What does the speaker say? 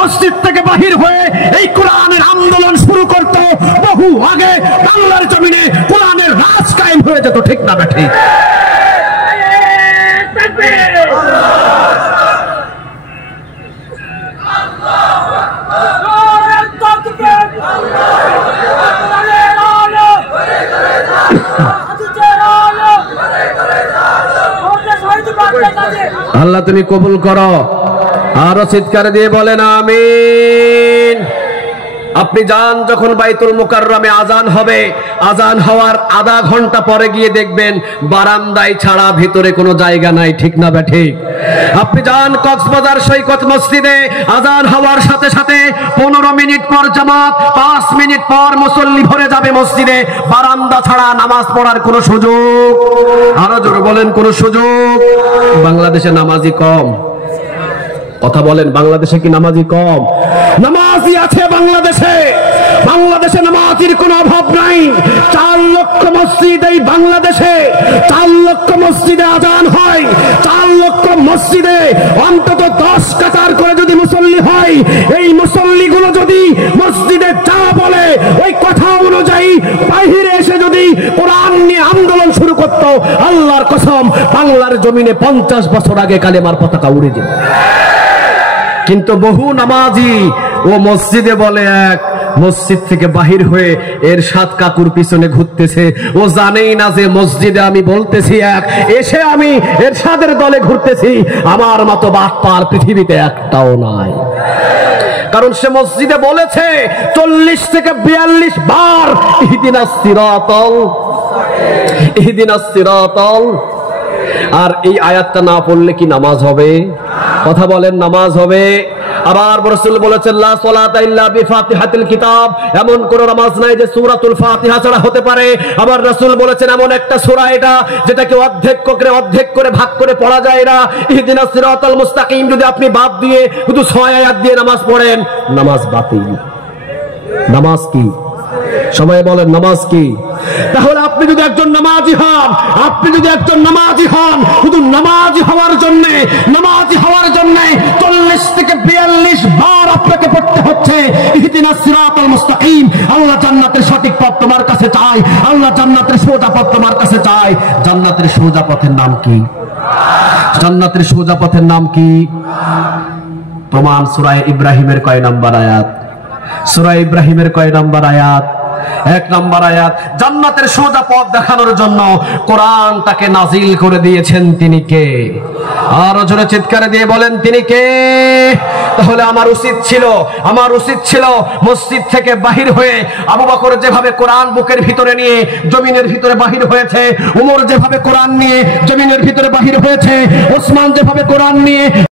মসজিদ থেকে বাহির হয়ে এই কোরআনের আন্দোলন শুরু করত, বহু আগে বাংলার জমিনে কোরআনের রাজ কায়েম হয়ে যেত। ঠিক না ঠিক? আল্লাহ তুমি কবুল করো। আরো চিৎকার দিয়ে বলেন আমিন। আপনি যান যখন বাইতুল মুকাররমে আজান হবে, আজান হওয়ার আধা ঘন্টা পরে গিয়ে দেখবেন বারান্দায় ছাড়া ভিতরে কোনো জায়গা নাই। ঠিক না ঠিক? আপনি যান কক্সবাজার সৈকত মসজিদে, আজান হওয়ার সাথে সাথে 15 মিনিট পর জামাত, 5 মিনিট পর মুসল্লি ভরে যাবে মসজিদে, বারান্দা ছাড়া নামাজ পড়ার কোনো সুযোগ, আরো জোরে বলেন, কোনো সুযোগ। বাংলাদেশে নামাজি কম। কথা বলেন, বাংলাদেশে কি নামাজি কম? নামাজি আছে বাংলাদেশে। বাংলাদেশে নামাজির কোনো অভাব নাই। 4 লক্ষ মসজিদ এই বাংলাদেশে, 4 লক্ষ মসজিদে আজান হয়। 4 লক্ষ মসজিদে অন্তত 10 কাতার করে যদি মুসল্লি হয়, এই মুসল্লিগুলো যদি মসজিদে যা বলে ওই কথা অনুযায়ী বাহিরে এসে যদি কোরআন নিয়ে আন্দোলন শুরু করত, আল্লাহর কসম বাংলার জমিনে 50 বছর আগে কালেমার পতাকা উড়ে যেত। কিন্তু বহু নামাজি ও মসজিদে বলে এক, মসজিদ থেকে বাহির হয়ে এরশাদ কাকুর পিছনে ঘুরতেছে। ও জানেই না যে মসজিদে আমি বলতেছি এক, এসে আমি এরশাদের দলে ঘুরতেছি। আমার মতো বাটপার পৃথিবীতে একটাও নাই। কারণ সে মসজিদে বলেছে 40 থেকে 42 বার ইহদিনাস সিরাতাল, ইহদিনাস সিরাতাল। আর এই আয়াতটা না পড়লে কি নামাজ হবে? কথা বলেন, নামাজ হবে? আবার রাসূল বলেছেন লা সালাতা ইল্লা বিফাতিহাতিল কিতাব, এমন কোন নামাজ নাই যে সূরাতুল ফাতিহা ছাড়া হতে পারে। আবার রাসূল বলেছেন এমন একটা সূরা এটা যেটাকে অর্ধেক করে ভাগ করে পড়া যায় না। ইহদিনাস সিরাতাল মুস্তাকিম যদি আপনি বাদ দিয়ে শুধু 6 আয়াত দিয়ে নামাজ পড়েন, নামাজ বাতিল। নামাজ কি? সবাই বলেন, নামাজ কি? তাহলে আপনি যদি একজন নামাজি হন, শুধু নামাজি হওয়ার জন্য 40 থেকে 42 বার আপনাকে পড়তে হচ্ছে ইহদিনাস সিরাতাল মুস্তাকিম। আল্লাহ জান্নাতের সঠিক পথ তোমার কাছে চাই, আল্লাহ জান্নাতের সোজা পথ তোমার কাছে চাই। জান্নাতের সোজা পথের নাম কি? জান্নাতের সোজা পথের নাম কি? প্রমাণ সূরা ইব্রাহিমের কয় নাম্বার আয়াত? সূরা ইব্রাহিমের কয় নাম্বার আয়াত? 1 নাম্বার আয়াত। জান্নাতের সোজা পথ দেখানোর জন্য কোরআনটাকে নাজিল করে দিয়েছেন তিনি কে? আরো জোরে চিৎকার দিয়ে বলেন, তিনি কে? তাহলে আমার উচিত ছিল মসজিদ থেকে বাহির হয়ে আবু বকর যেভাবে কোরআন বুকের ভিতরে নিয়ে জমিনের ভিতরে বাহির হয়েছে, উমর যেভাবে কোরআন নিয়ে জমিনের ভিতরে বাহির হয়েছে, ওসমান যেভাবে কোরআন নিয়ে